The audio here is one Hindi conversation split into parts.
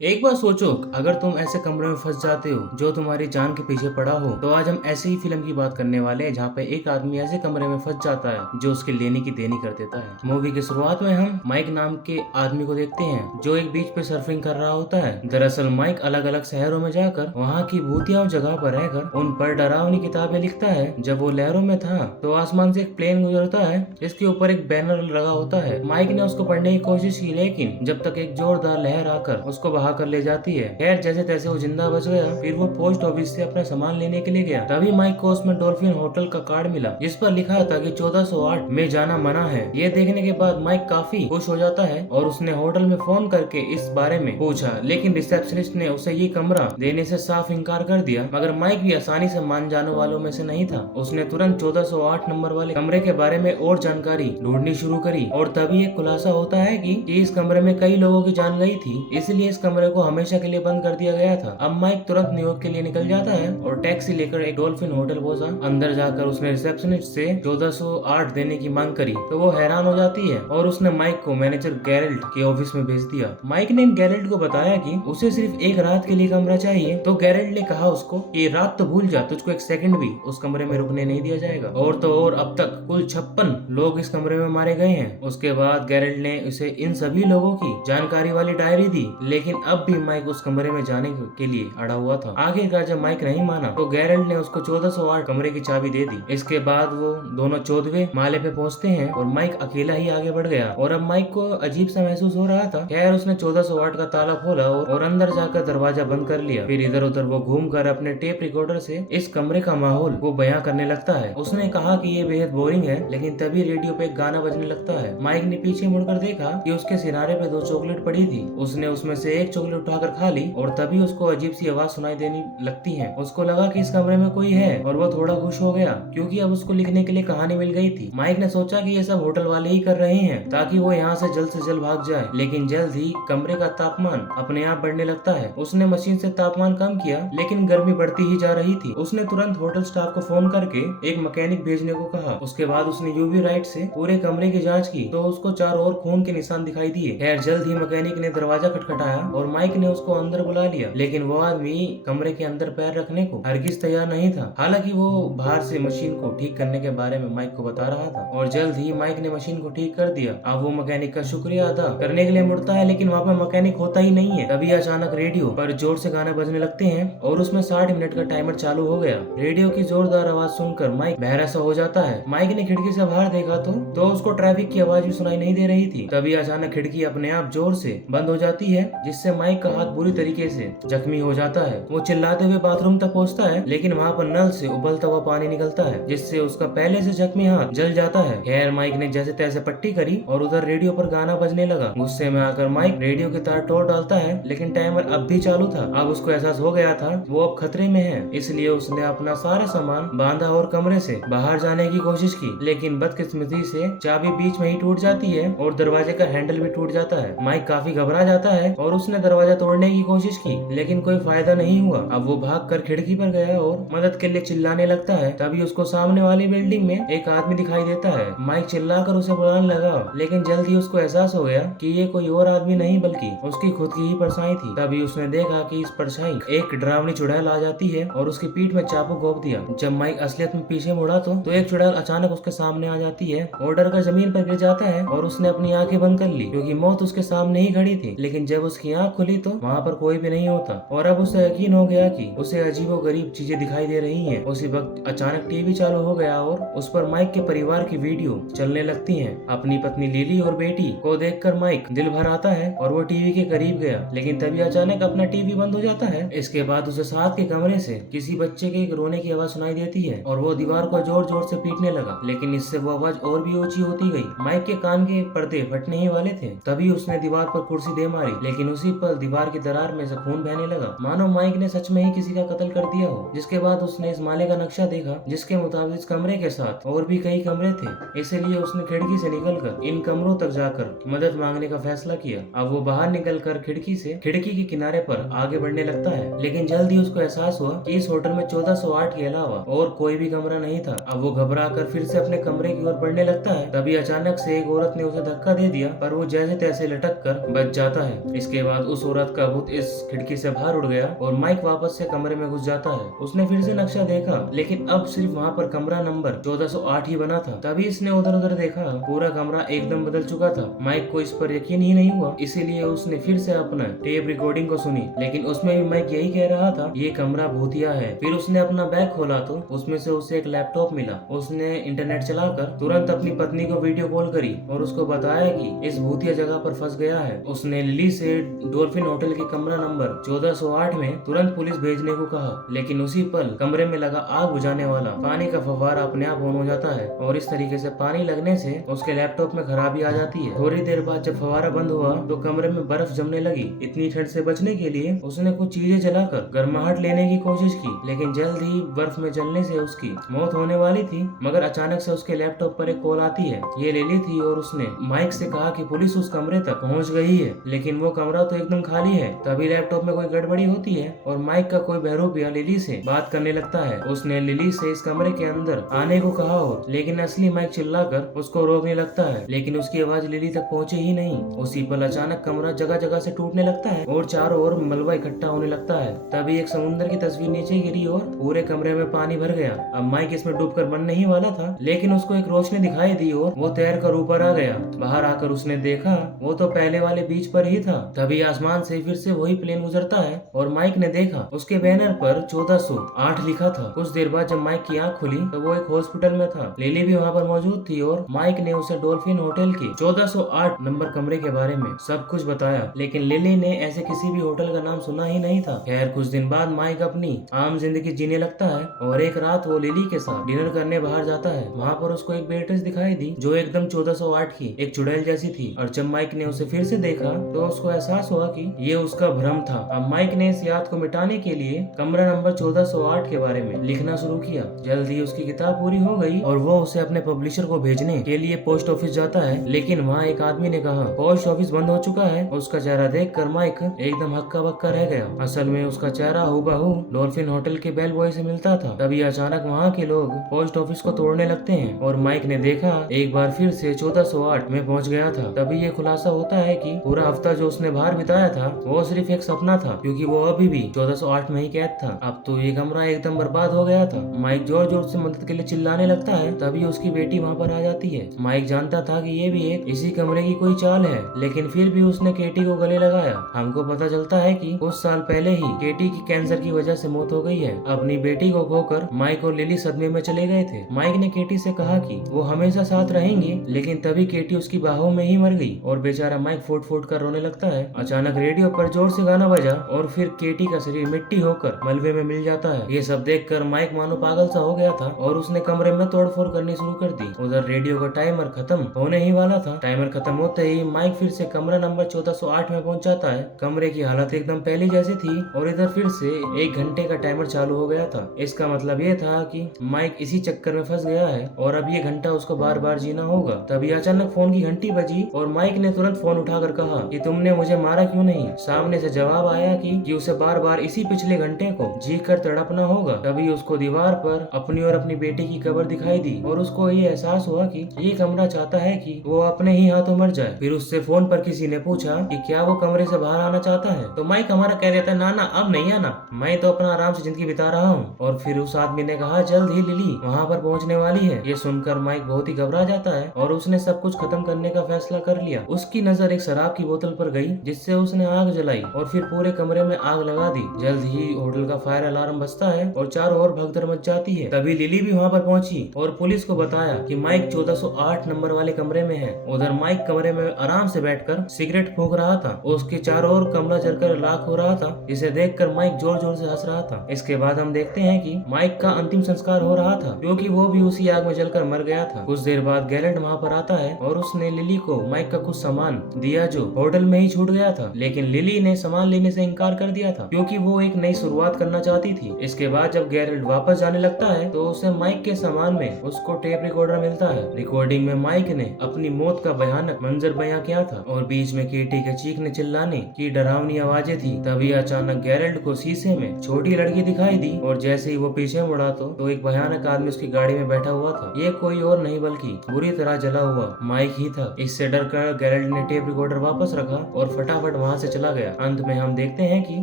एक बार सोचो, अगर तुम ऐसे कमरे में फंस जाते हो जो तुम्हारी जान के पीछे पड़ा हो। तो आज हम ऐसी ही फिल्म की बात करने वाले हैं जहाँ पे एक आदमी ऐसे कमरे में फंस जाता है जो उसके लेने की देनी कर देता है। मूवी की शुरुआत में हम माइक नाम के आदमी को देखते हैं जो एक बीच पे सर्फिंग कर रहा होता है। दरअसल माइक अलग अलग शहरों में जाकर वहाँ की भूतिया जगह पर रहकर उन पर डरावनी किताबें लिखता है। जब वो लहरों में था तो आसमान से एक प्लेन गुजरता है जिसके ऊपर एक बैनर लगा होता है। माइक ने उसको पढ़ने की कोशिश की, लेकिन जब तक एक जोरदार लहर आकर उसको बहा कर ले जाती है। खैर, जैसे तैसे वो जिंदा बच गया। फिर वो पोस्ट ऑफिस से अपना सामान लेने के लिए गया। तभी माइक को उसमें डॉल्फिन होटल का कार्ड मिला जिस पर लिखा था कि 1408 में जाना मना है। ये देखने के बाद माइक काफी खुश हो जाता है और उसने होटल में फोन करके इस बारे में पूछा, लेकिन रिसेप्शनिस्ट ने उसे ये कमरा देने से साफ इनकार कर दिया। मगर माइक भी आसानी से मान जाने वालों में से नहीं था। उसने तुरंत 1408 नंबर वाले कमरे के बारे में और जानकारी ढूंढनी शुरू करी और तभी एक खुलासा होता है कि इस कमरे में कई लोगों की जान गई थी, इसलिए इस कमरे को हमेशा के लिए बंद कर दिया गया था। अब माइक तुरंत न्यूयॉर्क के लिए निकल जाता है और टैक्सी लेकर एक डॉल्फिन होटल पहुंचा। अंदर जाकर उसने रिसेप्शनिस्ट से 1408 देने की मांग करी तो वो हैरान हो जाती है और उसने माइक को मैनेजर गैरल्ट के ऑफिस में भेज दिया। माइक ने गैरल्ट को बताया कि उसे सिर्फ एक रात के लिए कमरा चाहिए। तो गैरल्ट ने कहा उसको, ये रात तो भूल जा, तुझको एक सेकंड भी उस कमरे में रुकने नहीं दिया जाएगा। और तो और अब तक कुल 56 लोग इस कमरे में मारे गए हैं। उसके बाद गैरल्ट ने उसे इन सभी लोगों की जानकारी वाली डायरी दी, लेकिन अब भी माइक उस कमरे में जाने के लिए अड़ा हुआ था। आखिरकार जब माइक नहीं माना तो गैरल्ट ने उसको 1408 कमरे की चाबी दे दी। इसके बाद वो दोनों 14वें माले पे पहुंचते हैं और माइक अकेला ही आगे बढ़ गया और अब माइक को अजीब सा महसूस हो रहा था। खैर, उसने 1408 का ताला खोला और अंदर जाकर दरवाजा बंद कर लिया। फिर इधर उधर वो घूमकर अपने टेप रिकॉर्डर से इस कमरे का माहौल को बयां करने लगता है। उसने कहा कि ये बेहद बोरिंग है, लेकिन तभी रेडियो पे एक गाना बजने लगता है। माइक ने पीछे मुड़कर देखा कि उसके सिनारे पे 2 चॉकलेट पड़ी थी। उसने उसमें से एक चॉकलेट उठाकर खा ली और तभी उसको अजीब सी आवाज सुनाई देनी लगती है। उसको लगा कि इस कमरे में कोई है और वो थोड़ा खुश हो गया क्योंकि अब उसको लिखने के लिए कहानी मिल गई थी। माइक ने सोचा कि ये सब होटल वाले ही कर रहे हैं ताकि वो यहाँ से जल्द भाग जाए, लेकिन जल्द ही कमरे का तापमान अपने आप बढ़ने लगता है। उसने मशीन से तापमान कम किया, लेकिन गर्मी बढ़ती ही जा रही थी। उसने तुरंत होटल स्टाफ को फोन करके एक मैकेनिक भेजने को कहा। उसके बाद उसने यूवी लाइट से पूरे कमरे की जांच की तो उसको चारों ओर खून के निशान दिखाई दिए। खैर, जल्द ही मैकेनिक ने दरवाजा खटखटाया और माइक ने उसको अंदर बुला लिया, लेकिन वो आदमी कमरे के अंदर पैर रखने को हरगिज तैयार नहीं था। हालांकि वो बाहर से मशीन को ठीक करने के बारे में माइक को बता रहा था और जल्द ही माइक ने मशीन को ठीक कर दिया। अब वो मैकेनिक का शुक्रिया अदा करने के लिए मुड़ता है, लेकिन वहाँ पर मैकेनिक होता ही नहीं है। तभी अचानक रेडियो पर जोर से गाना बजने लगते हैं और उसमें 60 मिनट का टाइमर चालू हो गया। रेडियो की जोरदार आवाज सुनकर माइक बहरा सा हो जाता है। माइक ने खिड़की से बाहर देखा तो उसको ट्रैफिक की आवाज भी सुनाई नहीं दे रही थी। तभी अचानक खिड़की अपने आप जोर से बंद हो जाती है, जिससे माइक का हाथ बुरी तरीके से जख्मी हो जाता है। वो चिल्लाते हुए बाथरूम तक पहुंचता है, लेकिन वहाँ पर नल से उबलता हुआ पानी निकलता है, जिससे उसका पहले से जख्मी हाथ जल जाता है। खैर, माइक ने जैसे तैसे पट्टी करी और उधर रेडियो पर गाना बजने लगा। गुस्से में आकर माइक रेडियो के तार तोड़ डालता है, लेकिन टाइमर अब भी चालू था। अब उसको एहसास हो गया था वो अब खतरे में है, इसलिए उसने अपना सारा सामान बांधा और कमरे से बाहर जाने की कोशिश की, लेकिन बदकिस्मती से चाबी बीच में ही टूट जाती है और दरवाजे का हैंडल भी टूट जाता है। माइक काफी घबरा जाता है और उसने दरवाजा तोड़ने की कोशिश की, लेकिन कोई फायदा नहीं हुआ। अब वो भागकर खिड़की पर गया और मदद के लिए चिल्लाने लगता है। तभी उसको सामने वाली बिल्डिंग में एक आदमी दिखाई देता है। माइक चिल्लाकर उसे बुलाने लगा, लेकिन जल्द ही उसको एहसास हो गया कि ये कोई और आदमी नहीं बल्कि उसकी खुद की ही परछाई थी। तभी उसने देखा कि इस परछाई एक डरावनी चुड़ैल आ जाती है और उसकी पीठ में चाकू घोंप दिया। जब माइक असलियत में पीछे मुड़ा तो एक चुड़ैल अचानक उसके सामने आ जाती है और डर कर जमीन पर गिर जाता है और उसने अपनी आंखें बंद कर ली क्योंकि मौत उसके सामने ही खड़ी थी। लेकिन जब उसकी आंख खुली तो वहाँ पर कोई भी नहीं होता और अब उसे यकीन हो गया कि उसे अजीबोगरीब चीजें दिखाई दे रही हैं। उसी वक्त अचानक टीवी चालू हो गया और उस पर माइक के परिवार की वीडियो चलने लगती है। अपनी पत्नी लिली और बेटी को देखकर माइक दिल भर आता है और वो टीवी के करीब गया, लेकिन तभी अचानक अपना टीवी बंद हो जाता है। इसके बाद उसे साथ के कमरे से किसी बच्चे के रोने की आवाज सुनाई देती है और वो दीवार को जोर जोर से पीटने लगा, लेकिन इससे वो आवाज और भी ऊंची होती गई। माइक के कान के पर्दे फटने ही वाले थे। तभी उसने दीवार पर कुर्सी दे मारी, लेकिन उसी पल दीवार की दरार में से खून बहने लगा, मानो माइक ने सच में ही किसी का कत्ल कर दिया हो। जिसके बाद उसने इस माले का नक्शा देखा, जिसके मुताबिक इस कमरे के साथ और भी कई कमरे थे, इसलिए उसने खिड़की से निकलकर इन कमरों तक जाकर मदद मांगने का फैसला किया। अब वो बाहर निकलकर खिड़की के किनारे पर आगे बढ़ने लगता है, लेकिन जल्द ही उसको एहसास हुआ कि इस होटल में 1408 के अलावा और कोई भी कमरा नहीं था। अब वो घबरा कर फिर से अपने कमरे की ओर बढ़ने लगता है। तभी अचानक से एक औरत ने उसे धक्का दे दिया, पर वो जैसे तैसे लटक कर बच जाता है। इसके बाद उस औरत का भूत इस खिड़की से बाहर उड़ गया और माइक वापस से कमरे में घुस जाता है। उसने फिर से नक्शा देखा, लेकिन अब सिर्फ वहाँ पर कमरा नंबर 1408 ही बना था। तभी इसने उधर उधर देखा, पूरा कमरा एकदम बदल चुका था। माइक को इस पर यकीन ही नहीं हुआ, इसीलिए उसने फिर से अपना टेप रिकॉर्डिंग को सुनी, लेकिन उसमें भी माइक यही कह रहा था, ये कमरा भूतिया है। फिर उसने अपना बैग खोला तो उसमें से उसे एक लैपटॉप मिला। उसने इंटरनेट चलाकर तुरंत अपनी पत्नी को वीडियो कॉल करी और उसको बताया कि इस भूतिया जगह पर फंस गया है। उसने लिली से डॉल्फिन होटल के कमरा नंबर 1408 में तुरंत पुलिस भेजने को कहा, लेकिन उसी पल कमरे में लगा आग बुझाने वाला पानी का फव्वारा अपने आप ऑन हो जाता है और इस तरीके से पानी लगने से उसके लैपटॉप में खराबी आ जाती है। थोड़ी देर बाद जब फव्वारा बंद हुआ तो कमरे में बर्फ जमने लगी। इतनी ठंड से बचने के लिए उसने कुछ चीजें जलाकर गर्माहट लेने की कोशिश की, लेकिन जल्द ही बर्फ में जलने से उसकी मौत होने वाली थी। मगर अचानक से उसके लैपटॉप पर एक कॉल आती है। ये लिली थी और उसने माइक से कहा कि पुलिस उस कमरे तक पहुंच गई है, लेकिन वो कमरा तो एकदम खाली है। तभी लैपटॉप में कोई गड़बड़ी होती है और माइक का कोई बहरूपिया लिली से बात करने लगता है। उसने लिली से इस कमरे के अंदर आने को कहा हो, लेकिन असली माइक चिल्लाकर उसको रोकने लगता है, लेकिन उसकी आवाज लिली तक पहुंचे ही नहीं। उसी पल अचानक कमरा जगह जगह से टूटने लगता है और चारों ओर मलबा इकट्ठा होने लगता है। तभी एक समुद्र की तस्वीर नीचे गिरी और पूरे कमरे में पानी भर गया। अब माइक इसमें डूबकर मरने ही वाला था, लेकिन उसको एक रोशनी दिखाई दी और वो तैरकर ऊपर आ गया। बाहर आकर उसने देखा वो तो पहले वाले बीच पर ही था। तभी आसमान से फिर से वही प्लेन गुजरता है और माइक ने देखा उसके बैनर पर 1408 लिखा था। कुछ देर बाद जब माइक की आंख खुली तो वो एक हॉस्पिटल में था। लिली भी वहाँ पर मौजूद थी और माइक ने उसे डॉल्फिन होटल के 1408 नंबर कमरे के बारे में सब कुछ बताया, लेकिन लिली ने ऐसे किसी भी होटल का नाम सुना ही नहीं था। खैर कुछ दिन बाद माइक अपनी आम जिंदगी जीने लगता है और एक रात वो लिली के साथ डिनर करने बाहर जाता है। वहाँ पर उसको एक वेट्रेस दिखाई दी जो एकदम 1408 की एक चुड़ैल जैसी थी, और जब माइक ने उसे फिर से देखा तो उसको एहसास हुआ कि ये उसका भ्रम था। अब माइक ने इस याद को मिटाने के लिए कमरा नंबर 1408 के बारे में लिखना शुरू किया। जल्द ही उसकी किताब पूरी हो गई और वो उसे अपने पब्लिशर को भेजने के लिए पोस्ट ऑफिस जाता है, लेकिन वहाँ एक आदमी ने कहा पोस्ट ऑफिस बंद हो चुका है। उसका चेहरा देखकर माइक एकदम हक्का बक्का रह गया। असल में उसका चेहरा हूबहू डॉल्फिन होटल के बेल बॉय से मिलता था। तभी अचानक वहाँ के लोग पोस्ट ऑफिस को तोड़ने लगते हैं और माइक ने देखा एक बार फिर से 1408 में पहुँच गया था। तभी ये खुलासा होता है कि पूरा हफ्ता जो उसने बाहर बिताया था वो सिर्फ एक सपना था, क्योंकि वो अभी भी 1408 में ही कैद था। अब तो ये कमरा एकदम बर्बाद हो गया था। माइक जोर जोर से मदद के लिए चिल्लाने लगता है। तभी उसकी बेटी वहाँ पर आ जाती है। माइक जानता था कि ये भी एक इसी कमरे की कोई चाल है, लेकिन फिर भी उसने केटी को गले लगाया। हमको पता चलता है कि कुछ साल पहले ही केटी की कैंसर की वजह से मौत हो गई है। अपनी बेटी को खोकर माइक और लिली सदमे में चले गए थे। माइक ने केटी से कहा कि वो हमेशा साथ रहेंगे, लेकिन तभी केटी उसकी बाहों में ही मर गई और बेचारा माइक फूट फूट कर रोने लगता है। अचानक रेडियो पर जोर से गाना बजा और फिर केटी का शरीर मिट्टी होकर मलबे में मिल जाता है। ये सब देखकर माइक मानो पागल सा हो गया था और उसने कमरे में तोड़फोड़ करनी शुरू कर दी। उधर रेडियो का टाइमर खत्म होने ही वाला था। टाइमर खत्म होते ही माइक फिर से कमरा नंबर 1408 में पहुंच जाता है। कमरे की हालत एकदम पहले जैसी थी और इधर फिर से 1 घंटे का टाइमर चालू हो गया था। इसका मतलब ये था कि माइक इसी चक्कर में फंस गया है और अब ये घंटा उसको बार बार जीना होगा। तभी अचानक फोन की घंटी बजी और माइक ने तुरंत फोन उठाकर कहा कि तुमने मुझे मारा क्यों नहीं। सामने से जवाब आया कि उसे बार बार इसी पिछले घंटे को जी कर तड़पना होगा। तभी उसको दीवार पर अपनी और अपनी बेटी की कब्र दिखाई दी और उसको ये एहसास हुआ कि ये कमरा चाहता है कि वो अपने ही हाथों मर जाए। फिर उससे फोन पर किसी ने पूछा कि क्या वो कमरे से बाहर आना चाहता है, तो माइक हमारा कह देता है ना ना अब नहीं आना, मैं तो अपना आराम से जिंदगी बिता रहा हूँ। और फिर उस आदमी ने कहा जल्द ही लिली वहाँ पर पहुँचने वाली है। ये सुनकर माइक बहुत ही घबरा जाता है और उसने सब कुछ खत्म करने का फैसला कर लिया। उसकी नजर एक शराब की बोतल पर गई जिससे उसने आग जलाई और फिर पूरे कमरे में आग लगा दी। जल्द ही होटल का फायर अलार्म बजता है और चारों ओर भगदड़ मच जाती है। तभी लिली भी वहाँ पर पहुंची और पुलिस को बताया कि माइक 1408 नंबर वाले कमरे में है। उधर माइक कमरे में आराम से बैठकर सिगरेट फूंक रहा था। उसके चारों ओर कमरा जलकर राख हो रहा था, जिसे देखकर माइक जोर जोर से हंस रहा था। इसके बाद हम देखते हैं कि माइक का अंतिम संस्कार हो रहा था, क्योंकि वो भी उसी आग में जलकर मर गया था। कुछ देर बाद गैरेंट वहाँ पर आता है और उसने लिली को माइक का कुछ सामान दिया जो होटल में ही छूट गया था, लेकिन लिली ने सामान लेने से इनकार कर दिया था क्योंकि वो एक नई शुरुआत करना चाहती थी। इसके बाद जब गैरेंट वापस जाने लगता है तो उसे माइक के सामान में उसको टेप रिकॉर्डर मिलता है। रिकॉर्डिंग में माइक ने अपनी मौत का भयानक मंजर बयां किया था और बीच में केटी के चीखने चिल्लाने की डरावनी आवाजें थी। तभी अचानक गैरेंट को शीशे में छोटी लड़की दिखाई दी और जैसे ही वो पीछे मुड़ा तो एक भयानक आदमी उसकी गाड़ी में बैठा हुआ था। ये कोई और नहीं बल्कि बुरी तरह जला हुआ माइक ही था। इससे डरकर गैरेंट ने टेप रिकॉर्डर वापस रखा और फटाफट वहाँ से चला गया। अंत में हम देखते हैं कि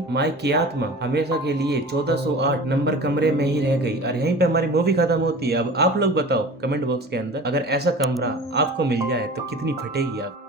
माइक की आत्मा हमेशा के लिए 1408 नंबर कमरे में ही रह गई और यहीं पे हमारी मूवी खत्म होती है। अब आप लोग बताओ कमेंट बॉक्स के अंदर, अगर ऐसा कमरा आपको मिल जाए तो कितनी फटेगी आप।